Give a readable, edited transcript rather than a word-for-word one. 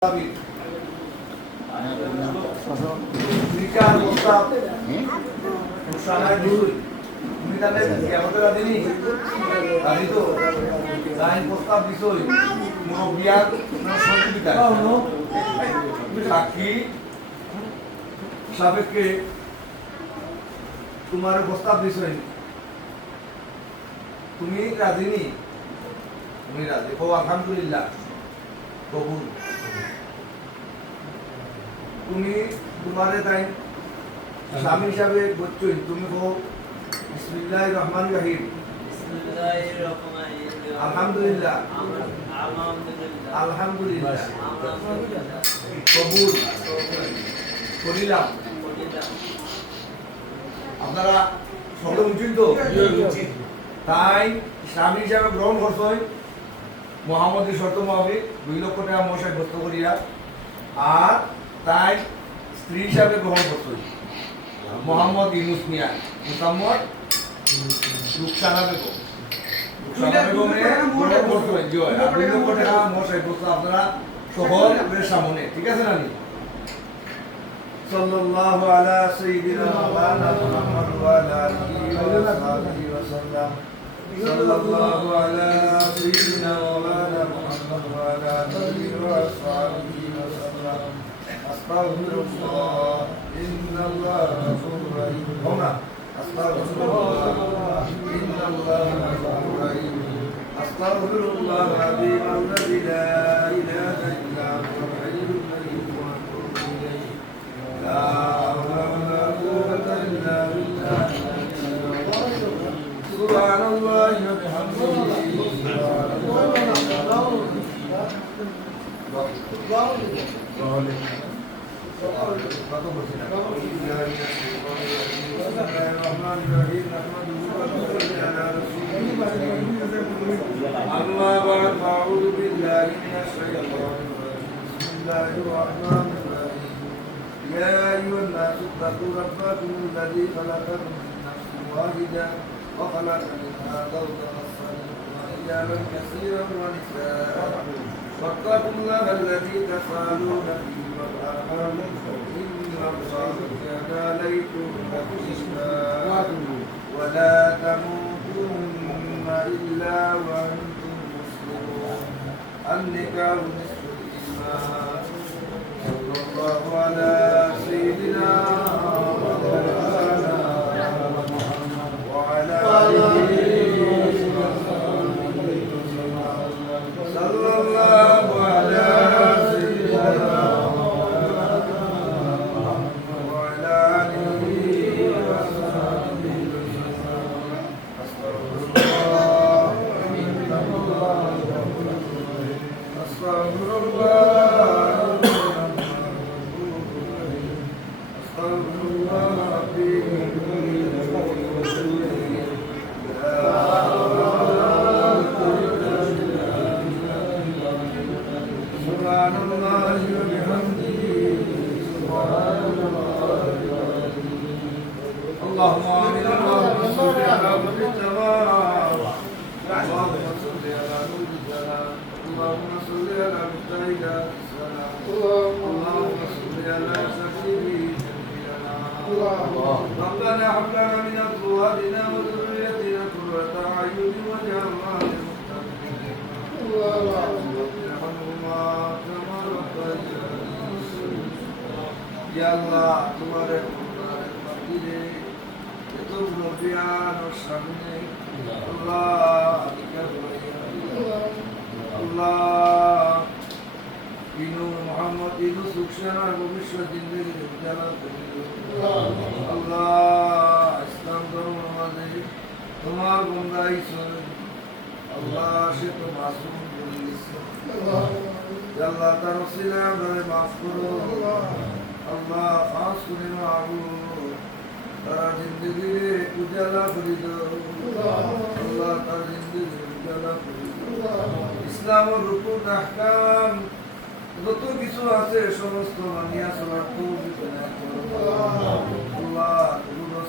প্রস্তাব বিষয় সাক্ষী সাপেক্ষে তোমার প্রস্তাব বিষয় তুমি রাজি নি তুমি রাজি ও আলহামদুলিল্লাহ কবুল তুমি তোমারে তাই স্বামী হিসাবে বলছই তুমি কো বিসমিল্লাহির রহমানির রহিম আলহামদুলিল্লাহ আলহামদুলিল্লাহ কবুল করিলাম। আপনারা সকলে উচিত তো তাই স্বামী হিসাবে গ্রহণ করছই মোহাম্মদী শর্ত মোহাবিক 2 লক্ষ টাকা মোর সাব্যস্ত করিয়া আর তাই স্ত্রী হিসাবে গ্রহণ করছই মোহাম্মদ ইউনুস মিয়া মুসাম্মদ রুকসানা বেগম আপনারা সকলের সামনে ঠিক আছে না সাল্লাল্লাহু আলা সাইয়্যিদিনা মাওলানা মুহাম্মদ ওয়া আলা আলিহি ওয়া সাহবিহি ওয়া সাল্লাম সাল্লাল্লাহু আলা সাইয়্যিদিনা মাওলানা মুহাম্মদ ওয়া আলা আলিহি ওয়া সাহবিহি ওয়া সাল্লাম আস্তাগফিরুল্লাহ ইন্নাল্লাহা গফুরুর রহিম ওমা আস্তাগফিরুল্লাহ ইন্নাল্লাহা গফুরুর রহিম আস্তাগফিরুল্লাহ আযীম আল্লাযী লা ইলাহা ইল্লা হুয়াল হাইয়্যুল কাইয়্যুম ওয়া আতুবু ইলাইহি লা হাওলা ওয়া লা কুওয়াতা ইল্লা বিল্লাহ সুবহানাল্লাহি ওয়া বিহামদিহি কত বলছেন أما بعد فأعوذ بالله من الشيطان الرجيم بسم الله الرحمن الرحيم يا أيها الناس اتقوا ربكم الذي خلقكم من نفس واحدة وخلق منها زوجها رجالا كثيرا ونساء واتقوا الله الذي تساءلون به والأرحام إن الله كان عليكم رقيبا ولا تموتن إلا وأنتم مسلمون النكاح نصف الإيمان صلى الله على سيدنا وعلى آله صلى الله على سيدنا وعلى آله وصحبه أستغفر الله أستغفر الله ربي سبحان الله وبحمده سبحان الله اللهم آمين اللهم صل على محمد التمام اللهم صل على نور الجلال اللهم صل على مفتاح السلام اللهم صل على سفير جميلنا ربنا هب لنا من أزواجنا وذريتنا قرة أعين واجعلنا للمتقين ارحمهما كما ربياني صغيرا يا الله তোমার মন্দিরে এত রবিয়ান সামনে আল্লাহ আল্লাহ ইনু মোহাম্মদ ইনু সুকশানা ভবিষ্যৎ জিন্দেগি উজালা করে আল্লাহ ইসলাম ধর্ম মাঝে তোমার বন্দা ঈশ্বর আল্লাহ সে তো মাসুম বলে দিচ্ছে আল্লাহ তার ওসিলা আমাদের মাফ করো আল্লাহ খাস করে মাবুদ তারা জিন্দেগি উজালা করে দাও আল্লাহ তার জিন্দেগি উজালা করে দাও ইসলামের রুকুন আহকাম যত কিছু আছে সমস্ত মানিয়া চলার তৌফিক দান করো আল্লাহ